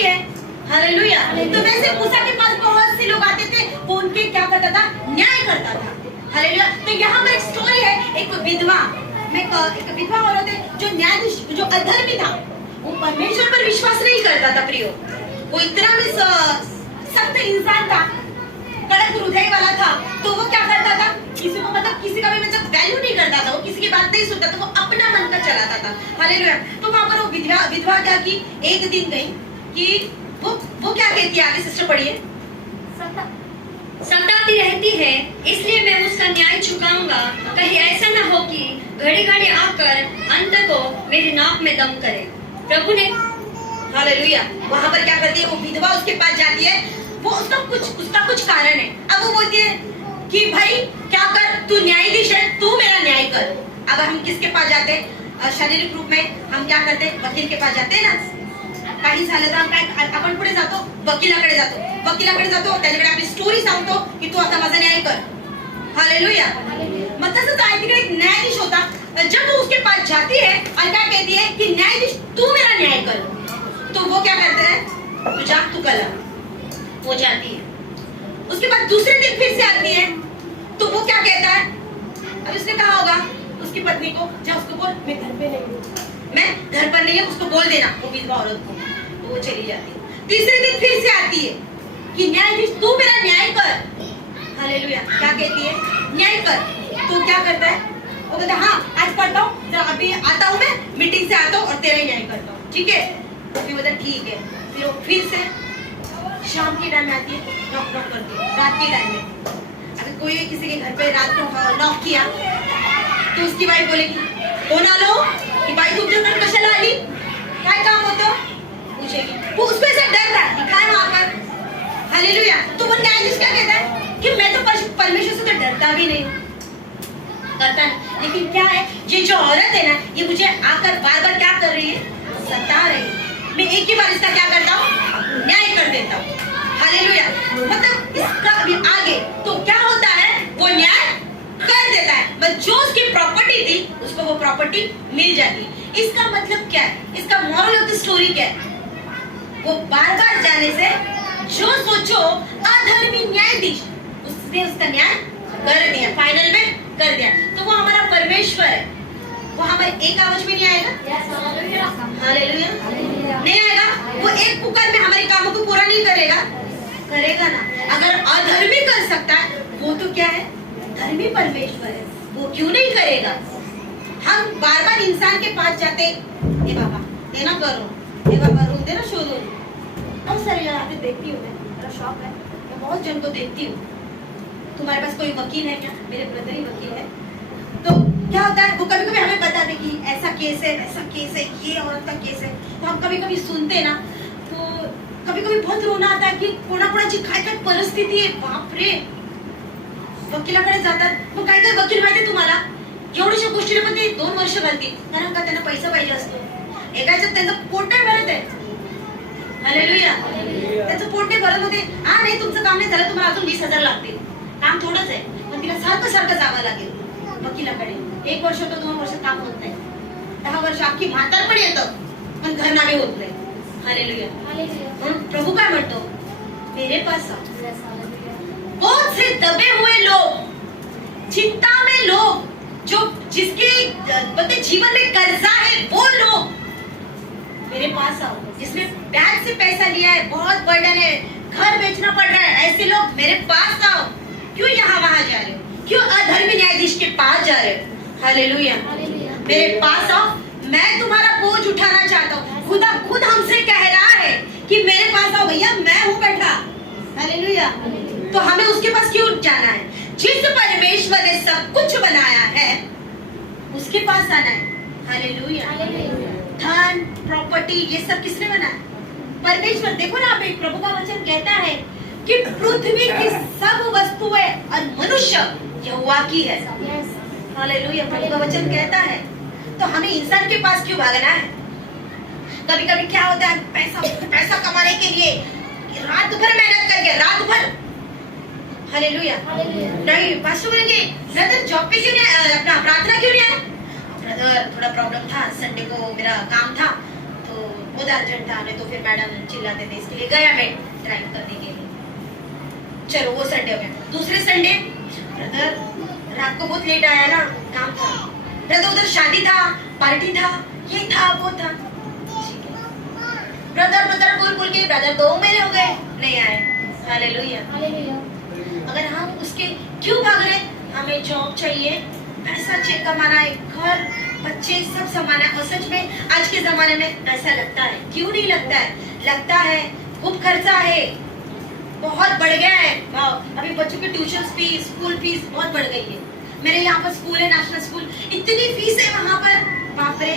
Story है। Hallelujah. तो वैसे मूसा के पास बहुत से लोग आते थे, वो उनके क्या करता था, न्याय करता था। हालेलुया। तो यहाँ पर एक स्टोरी है, एक विधवा एक विधवा औरत है जो न्यायाधीश जो अधर्मी था, वो परमेश्वर पर विश्वास नहीं करता था प्रियो। वो इतना भी सख्त इंसान था, कड़क हृदय वाला था। तो वो क्या करता था, किसी को किसी का भी वैल्यू नहीं करता था, वो किसी की बात नहीं सुनता था, वो अपना मन का चलाता था। हालेलुया। तो वहां पर वो विधवा क्या की, एक दिन गई कि वो क्या कहती है, आगे सिस्टर पढ़िए। सताती रहती है, इसलिए मैं उसका न्याय चुकाऊंगा, कहीं ऐसा न हो कि घड़ी घड़ी आकर अंत को मेरी नाक में दम करे। प्रभु ने हालेलुया। वहां पर क्या करती है, वो विधवा उसके पास जाती है, वो उसका कुछ कारण है। अब वो बोलती है कि भाई क्या कर, तू न्यायाधीश है, तू मेरा न्याय कर। अब हम किसके पास जाते हैं, शारीरिक रूप में हम क्या करते हैं, वकील के पास जाते हैं ना। काही झालं तर आपण पुढे जातो, वकिलाकडे जातो, त्याच्याकडे आपली स्टोरी सांगतो की तू आता माझा न्याय कर। हालेलुया। मग तसंच आहे, तिकडे एक न्यायाधीश होता। जब वो उसके पास जाती है और क्या कहती है कि न्यायाधीश तू मेरा न्याय कर, तो वो क्या करता है, तू जा, तू कल। वो जाती है। उसके बाद दूसरे दिन फिर से आती है, तो वो क्या कहता है, अब उसने कहा होगा उसकी पत्नी को, जा उसको बोल मैं घर पर नहीं है, उसको बोल देना, वो विधवा औरत को। तो वो चली जाती है। तीसरे दिन फिर से आती है कि न्यायाधीश तू मेरा न्याय कर। हालेलुया। क्या कहती है, न्याय कर। तो क्या करता है, वो कहता है हाँ आज करता हूँ, जरा अभी आता हूँ, मैं मीटिंग से आता हूँ और तेरा न्याय करता हूँ, ठीक है। तो फिर बोलता ठीक है। फिर वो फिर से शाम के टाइम में आती है, नॉक करती है, रात के टाइम में। अगर कोई किसी के घर पे रात को नॉक किया तो उसकी वाइफ बोलेगी कोण आलो, की बाई तुमच्याकडे कशाला आली, काय काम होतं, पूछेगी। वो उसको ऐसा डर था कि काय वहां पर। हालेलुया। तो वो न्यायाधीश क्या कहता है कि मैं तो परमेश्वर से तो डरता भी नहीं, करता नहीं, लेकिन क्या है, ये जो औरत है ना, ये मुझे आकर बार बार क्या कर रही है, सता रही है। मैं एक ही बार इसका क्या करता हूँ, न्याय कर देता हूँ। हालेलुया। मतलब इसका अभी आगे तो क्या होता है, वो न्याय कर देता है, बस जो उसकी प्रॉपर्टी थी उसको वो प्रॉपर्टी मिल जाती। इसका मतलब क्या है, इसका मॉरल ऑफ द स्टोरी क्या है, वो बार बार जाने से जो सोचो अधर्मी न्यायाधीश, उसने उसका न्याय कर दिया, फाइनल में कर दिया। तो वो हमारा परमेश्वर है, वो हमारे एक आवाज में नहीं आएगा। हालेलुया। नहीं आएगा, वो एक पुकार में हमारे कामों को पूरा नहीं करेगा ना। अगर अधर्मी कर सकता है, वो तो क्या है, धर्मी परमेश्वर है, वो क्यों नहीं करेगा। हम बार बार इंसान के पास जाते, ए बाबा ये ना करो, ए बाबा रूम दे ना शोधो। बहुत सारे यहाँ देखती हूँ, मेरा शौक है, मैं बहुत जन को देखती हूँ। तुम्हारे पास कोई वकील है क्या, मेरे ब्रदर ही वकील है। तो क्या होता है, वो कभी कभी हमें बताते कि ऐसा केस है, ये औरत का केस है। तो हम कभी कभी सुनते ना, तो कभी कभी बहुत रोना आता है कि कोणाकोणाची काय काय परिस्थिती आहे, बापरे। वकिलाकडे जातात, मग काय काय वकील माहिती तुम्हाला, एवढ्याशा गोष्टीला पण ते 2 वर्ष घालतील, कारण का त्यांना पैसा पाहिजे असतो। एकाच्यात त्यांचं पोट नाही भरत आहे। हालेलुया। त्याचं पोट नाही भरत होते, हा नाही तुमचं काम नाही झालं, तुम्हाला अजून 20,000 लागतील, काम थोडंच आहे, पण तिला सारखं जावं लागेल वकिलाकडे। 1 वर्ष तो 2 वर्ष काम होत नाही, 10 वर्ष अख्खी म्हातार पण येतं, पण घर नावे होत नाही। हालेलुया। म्हणून प्रभू काय म्हणतो, मेरे पास बहुत से दबे हुए लोग, चिंता में लोग, जो जिसके बोलते जीवन में कर्जा है, वो लोग मेरे पास आओ। जिसने बैंक से पैसा लिया है, बहुत बर्डन है, घर बेचना पड़ रहा है, ऐसे लोग मेरे पास आओ। क्यों यहाँ वहां जा रहे हो, क्यों अधर्मी न्यायाधीश के पास जा रहे हो। हालेलुया। मेरे पास आओ, मैं तुम्हारा बोझ उठाना चाहता हूँ। खुदा खुद हमसे कह रहा है कि मेरे पास आओ भैया, मैं हूँ बैठा। हालेलुया। तो हमें उसके पास क्यों जाना है, जिस परमेश्वर ने सब कुछ बनाया है उसके पास आना है। हालेलुया। धन प्रॉपर्टी ये सब किसने बनाया, परमेश्वर। देखो ना, आप एक प्रभु का वचन कहता है कि पृथ्वी की सब वस्तुएं और मनुष्य यहोवा की है। हालेलुया। प्रभु का वचन कहता है, तो हमें इंसान के पास क्यों भागना है। कभी कभी क्या होता है, पैसा कमाने के लिए रात भर मेहनत करके, रात भर। हालेलुया। नहीं पास्टर बोलेंगे ब्रदर जॉब पे क्यों नहीं, अपना प्रार्थना क्यों नहीं आया। ब्रदर थोड़ा प्रॉब्लम था, संडे को मेरा काम था, तो बहुत अर्जेंट था, नहीं तो फिर मैडम चिल्लाते थे, इसके लिए गया मैं ड्राइव करने के लिए। चलो वो संडे हो गया। दूसरे संडे ब्रदर रात को बहुत लेट आया ना, काम था ब्रदर, उधर शादी था, पार्टी था, ये था वो था। ब्रदर ब्रदर बोल बोल के ब्रदर 2 महीने हो गए नहीं आए। हालेलुया। अगर हम उसके क्यों भाग रहे? हमें जॉब चाहिए, पैसा चेक कमाना है, घर बच्चे सब संभालना है। और सच में आज के जमाने में ऐसा लगता है, क्यों नहीं लगता है? लगता है खूब खर्चा है, बहुत बढ़ गया है। अभी बच्चों की ट्यूशन फीस, स्कूल फीस बहुत बढ़ गई है। मेरे यहाँ पर स्कूल है, नेशनल स्कूल, इतनी फीस है वहाँ पर, बाप रे।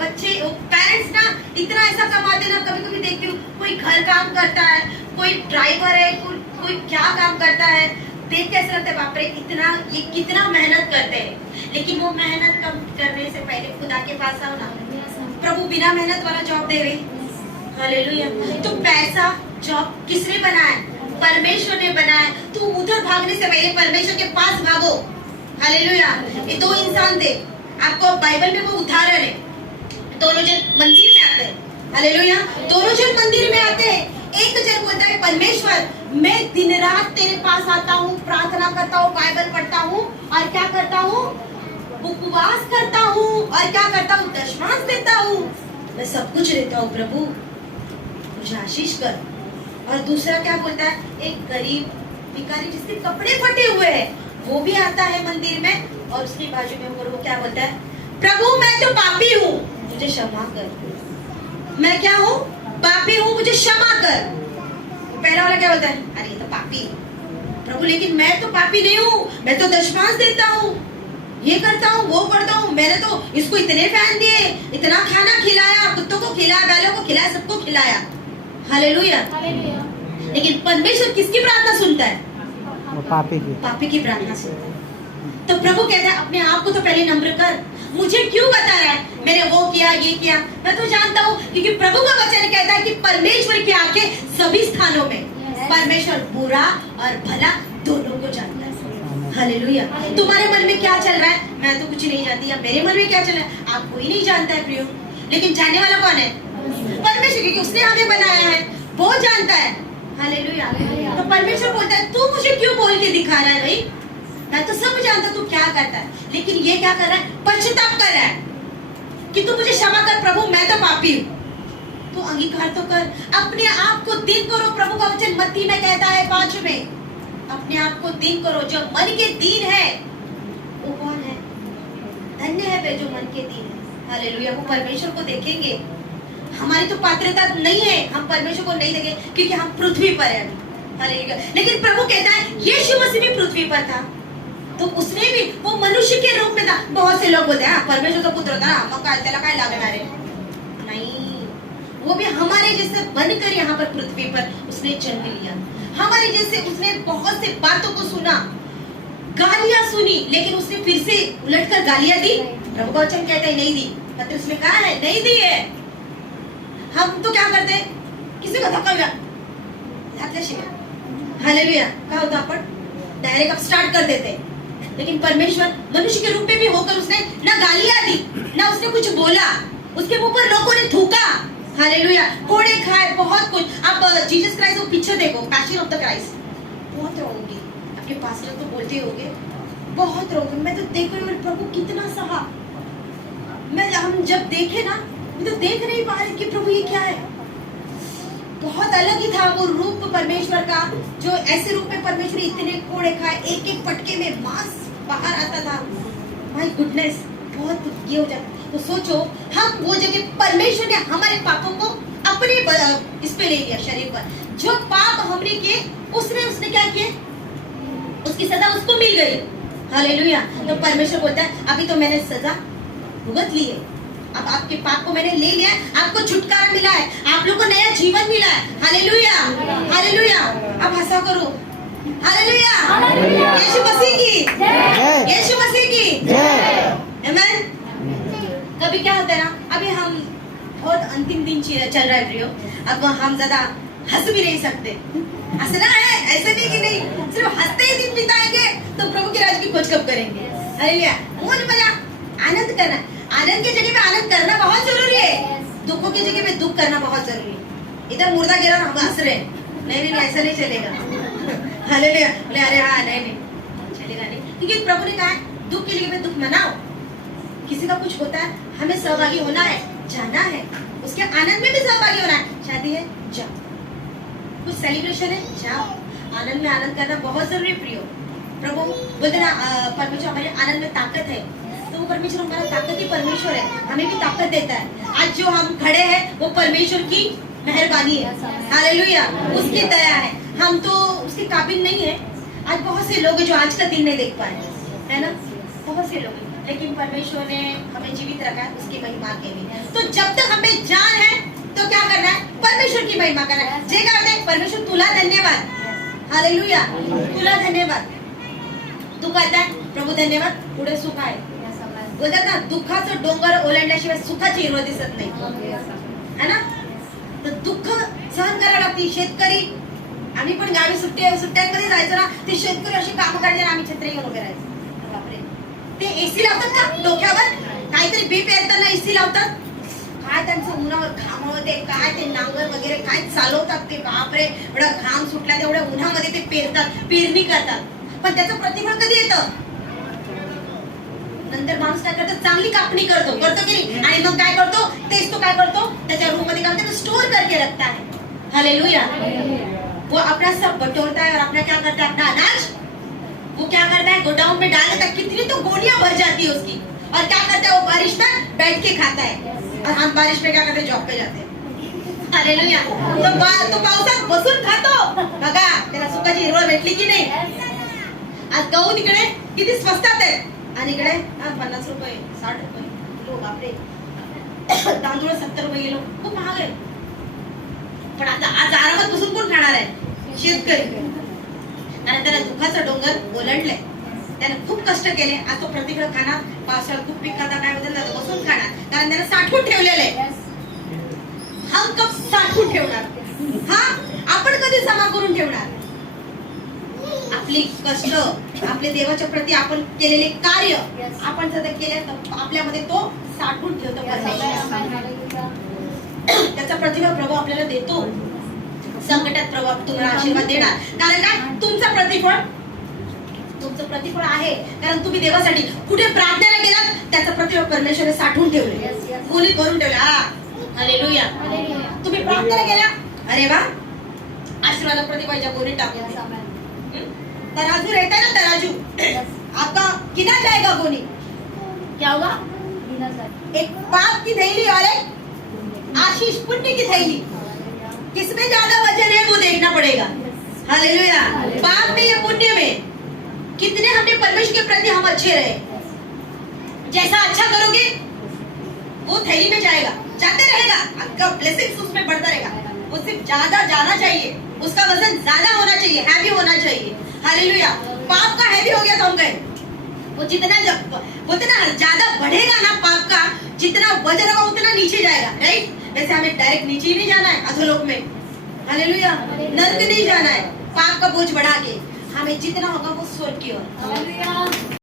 बच्चे पेरेंट्स ना इतना ऐसा कमाते ना, कभी कभी देखती हूँ कोई घर काम करता है, कोई ड्राइवर है, कोई क्या काम करता है, देख के ऐसा लगता है बाप रे इतना, ये कितना मेहनत करते हैं। लेकिन वो मेहनत कम करने से पहले खुदा के पास आओ ना, प्रभु बिना मेहनत वाला जॉब दे रहे। हालेलुया। तो पैसा जॉब किसने बनाया? परमेश्वर ने बनाया। तू उधर भागने से पहले परमेश्वर के पास भागो। हालेलुया। ये 2 इंसान थे, आपको बाइबल में वो उदाहरण है। दोनों जन मंदिर में आते हैं। हालेलुया। दोनों जन मंदिर में आते हैं। एक जन बोलता है परमेश्वर मैं दिन रात तेरे पास आता हूँ, प्रार्थना करता हूँ, बाइबल पढ़ता हूँ, और क्या करता हूँ? उपवास करता हूँ, और क्या करता हूँ? दशमांश देता हूँ, मैं सब कुछ देता हूँ प्रभु, मुझे आशीष कर। और दूसरा क्या बोलता है? एक गरीब भिखारी जिसके कपड़े फटे हुए हैं, वो भी आता है मंदिर में, और उसकी बाजू में वो क्या बोलता है? प्रभु मैं तो पापी हूँ, मुझे क्षमा कर। मैं क्या हूँ? पापी हूँ, मुझे क्षमा कर। पहला वाला क्या बोलता है? अरे ये तो पापी प्रभु, लेकिन मैं तो पापी नहीं हूँ, मैं तो दशमांश देता हूँ, ये करता हूँ, वो करता हूँ, मैंने तो इसको इतने फैन दिए, इतना खाना खिलाया, कुत्तों को खिलाया, बैलों को खिलाया, सबको खिलाया। हालेलुया। लेकिन परमेश्वर किसकी प्रार्थना सुनता है? पापी की प्रार्थना सुनता है। तो प्रभु कहता है अपने आप को तो पहले नम्र कर। मुझे क्यों बता रहा है मैंने वो किया, ये किया? मैं तो जानता हूँ, क्योंकि प्रभु का वचन कहता है कि परमेश्वर की आंखें सभी स्थानों में, परमेश्वर बुरा और भला दोनों को जानता है। हालेलुया। तुम्हारे मन में क्या चल रहा है मैं तो कुछ नहीं जानती, या मेरे मन में क्या चल रहा है आप कोई नहीं जानता है प्रियो। लेकिन जानने वाला कौन है? परमेश्वर, क्योंकि उसने हमें बनाया है, वो जानता है। हालेलुया। तो परमेश्वर बोलता है तू मुझे क्यों बोल के दिखा रहा है भाई? मैं तो सब जानता तू क्या करता है, लेकिन ये क्या कर रहा है? पश्चाताप कर रहा है कि तू मुझे क्षमा कर प्रभु, मैं तो पापी हूँ। तो अंगीकार तो कर, अपने आप को दिन करो। प्रभु का वचन मत्ती में कहता है 5 में, अपने आप को दिन करो। जो मन के दीन है वो कौन है? धन्य है वे जो मन के दीन है। हालेलुया। वो परमेश्वर को देखेंगे। हमारी तो पात्रता नहीं है, हम परमेश्वर को नहीं देंगे क्योंकि हम पृथ्वी पर है। हालेलुया। लेकिन प्रभु कहता है यीशु मसीह भी पृथ्वी पर था, तो उसने भी वो मनुष्य के रूप में था। बहुत से लोग बोलते हैं परमेश्वर का पुत्र था ना, हम त्याला काय लागणार है? नहीं, वो भी हमारे जैसे बनकर यहाँ पर पृथ्वी पर उसने जन्म लिया। हमारे जैसे उसने बहुत से बातों को सुना, गालियां सुनी, लेकिन उसने फिर से उलटकर गालियां दी। प्रभु का वचन कहता है नहीं दी। पत्रस में कहा है नहीं दी है। हम तो क्या करते हैं? किसी को धक्का लगा हालेलुया, क्या होता अपन डायरेक्ट अब स्टार्ट कर देते हैं। लेकिन परमेश्वर मनुष्य के रूप में भी होकर उसने ना गालियां दी, ना उसने कुछ बोला, उसके ऊपर लोगों ने थूका। हालेलुया। कोड़े खाए, बहुत कुछ। आप जीसस क्राइस्ट को पिक्चर देखो, पैशन ऑफ द क्राइस्ट, बहुत रोगी। आपके पास्टर तो बोलते होंगे बहुत रोगी। मैं तो देख रही हूँ प्रभु कितना सहा। हम जब देखे ना, मैं तो देख नहीं पा रही कि प्रभु ये क्या है। बहुत अलग ही था वो रूप परमेश्वर का, जो ऐसे रूप में परमेश्वर इतने कोड़े खाए, एक एक पटके में मांस बाहर आता था। माय गुडनेस, बहुत ये हो जाता। तो सोचो हम वो जगह, परमेश्वर ने हमारे पापों को अपने इस पे ले लिया, शरीर पर। जो पाप हमने किए उसने क्या किए? उसकी सजा उसको मिल गई। हालेलुया। तो परमेश्वर बोलता है अभी तो मैंने सजा भुगत ली है, अब आपके पाप को मैंने ले लिया, आपको छुटकारा मिला है, आप लोग को नया जीवन मिला है। हालेलुया। हालेलुया। अब हंसा करो। हालेलुया। यीशु मसीह की जय, यीशु मसीह की जय। आमीन। कभी क्या होता है ना, अभी हम बहुत अंतिम दिन चल रहा है प्रियो, अब हम ज्यादा हंस भी नहीं सकते। हंसना है ऐसा नहीं कि नहीं, सिर्फ हंसते ही दिन बिताएंगे तो प्रभु के राज की खोज कब करेंगे? हालेलुया। मौज मजा, आनंद करना, आनंद की जगह में आनंद करना बहुत जरूरी है। दुखों की जगह पे दुख करना बहुत जरूरी है। इधर मुर्दा गिरा हम हंस रहे हैं, नहीं नहीं ऐसा नहीं चलेगा। हालेलुया, बोले अरे हाँ नहीं नहीं चलेगा नहीं, क्योंकि प्रभु ने कहा है दुख की जगह पे दुख मनाओ। किसी का कुछ होता है, हमें सहभागी होना है, जाना है, उसके आनंद में भी सहभागी होना है। शादी है जाओ, कुछ सेलिब्रेशन है जाओ, आनंद में आनंद करना बहुत जरूरी है प्रियो। प्रभु बोलते ना परमेश्वर हमारे आनंद में ताकत है, तो वो परमेश्वर हमारा ताकत ही परमेश्वर है, हमें भी ताकत देता है। आज जो हम खड़े हैं वो परमेश्वर की मेहरबानी है, हालेलुया, उसकी दया है। हम तो उसके काबिल नहीं है। आज बहुत से लोग जो आज का दिन नहीं देख पाए, है ना, बहुत से लोग, लेकिन परमेश्वर ने हमें जीवित रखा है उसकी महिमा के लिए। तो जब तक हमें जान है तो क्या करना है, परमेश्वर की महिमा करना है। जे काय होते परमेश्वर तुला धन्यवाद, हालेलुया, तुला धन्यवाद। तू कहताय प्रभू धन्यवाद, पुढे सुख आहे। बोलतात ना दुःखाचं डोंगर ओलांडल्याशिवाय सुखाची हिरवळ दिसत नाही, है ना। तर दुःख सहन करावं लागते। शेतकरी, आम्ही पण गावी सुट्ट्यांमध्ये जायचो ना, ते शेतकरी अशी कामं करायचे ना, आम्ही छत्री घेऊन उभे राहायचो। बापरे, ते एसी लावतात का डोक्यावर, काहीतरी बीप येताना एसी लावतात, काय त्यांचं उन्हावर घामावं, ते काय ते नांगर वगैरे काय चालवतात ते, बापरे एवढा घाम सुटला, तेवढ्या उन्हामध्ये ते पेरतात, पेरणी करतात, पण त्याचं प्रतिफळ कधी येतं, नंतर माणूस काय करतो, चांगली कापणी करतो की नाही, आणि मग काय करतो, तेच तो काय करतो, त्याच्या रूम मध्ये काय करतो, स्टोर करके रखता है, हालेलुया। वो अपना सब बटोरता है और अपना क्या करता है, अपना अनाज वो क्या करता है, गोडाउन में डाल देता है, कितनी तो गोलियां भर जाती है उसकी, और क्या करता है, वो बारिश में बैठ के खाता है, और हम बारिश में क्या करते, जॉब पे जाते हैं, हालेलुया। तो पावसात बसून खातो बघा, त्याला सुखाची हिरवळ भेटली की नाही। आज गहू तिकडे किती स्वस्तात आहे, आणि इकडे 50 रुपये 60 रुपये किलो, बापरे, तांदूळ 70 रुपये किलो, खूप महाग आहे। पण आता आज आरामात बसून कोण खाणार आहे, शेतकरी, कारण त्याला दुःखाचं डोंगर ओलांडलंय, त्याने खूप कष्ट केले, आज तो प्रतिफळ खाणार, पावसाळ्यात खूप पीक खाता काय होतं, त्याला बसून खाणार, कारण त्याने साठवून ठेवलेलं आहे। हा कप साठवून ठेवणार, हा आपण कधी जमा करून ठेवणार, आपली कष्ट, आपले देवाच्या प्रती आपण केलेले कार्य आपण जर केले तर आपल्यामध्ये तो साठवून ठेवतो परमेश्वर, त्याचा प्रतिफळ प्रभू आपल्याला देतो। संकटात प्रभू तुम्हाला आशीर्वाद देणार, कारण काय, तुमचं प्रतिफळ आहे, कारण तुम्ही देवासाठी कुठे प्रार्थना केलात, त्याचं प्रतिफळ परमेश्वराने साठवून ठेवले, खोलीत भरून ठेवले, हालेलुया। तुम्ही प्रार्थना केल्या, अरे वा, आशीर्वाद प्रतिफळाच्या गोणी टाकून, तराजू रहता है ना, तराजू, आपका गिना जाएगा गोनी, क्या होगा, एक पाप की थैली और एक आशीष पुण्य की थैली, किसमें ज्यादा वजन है वो देखना पड़ेगा, हालेलुया। पाप में या पुण्य में, कितने हमने परमेश्वर के प्रति हम अच्छे रहे, जैसा अच्छा करोगे वो थैली में जाएगा, जाते रहेगा, आपका ब्लेसिंग्स उसमें बढ़ता रहेगा, उससे ज्यादा जाना चाहिए, उसका वजन ज्यादा होना चाहिए, हैवी होना चाहिए, हालेलुया। पाप का हैवी हो गया तो हम गए, वो जितना बोलते ना ज्यादा बढ़ेगा ना पाप का, जितना वजन होगा उतना नीचे जाएगा, राइट। वैसे हमें डायरेक्ट नीचे ही नहीं जाना है अधोलोक में, हालेलुया, नरक नहीं जाना है पाप का बोझ बढ़ा के, हमें जितना होगा वो स्वर्ग की ओर, हालेलुया।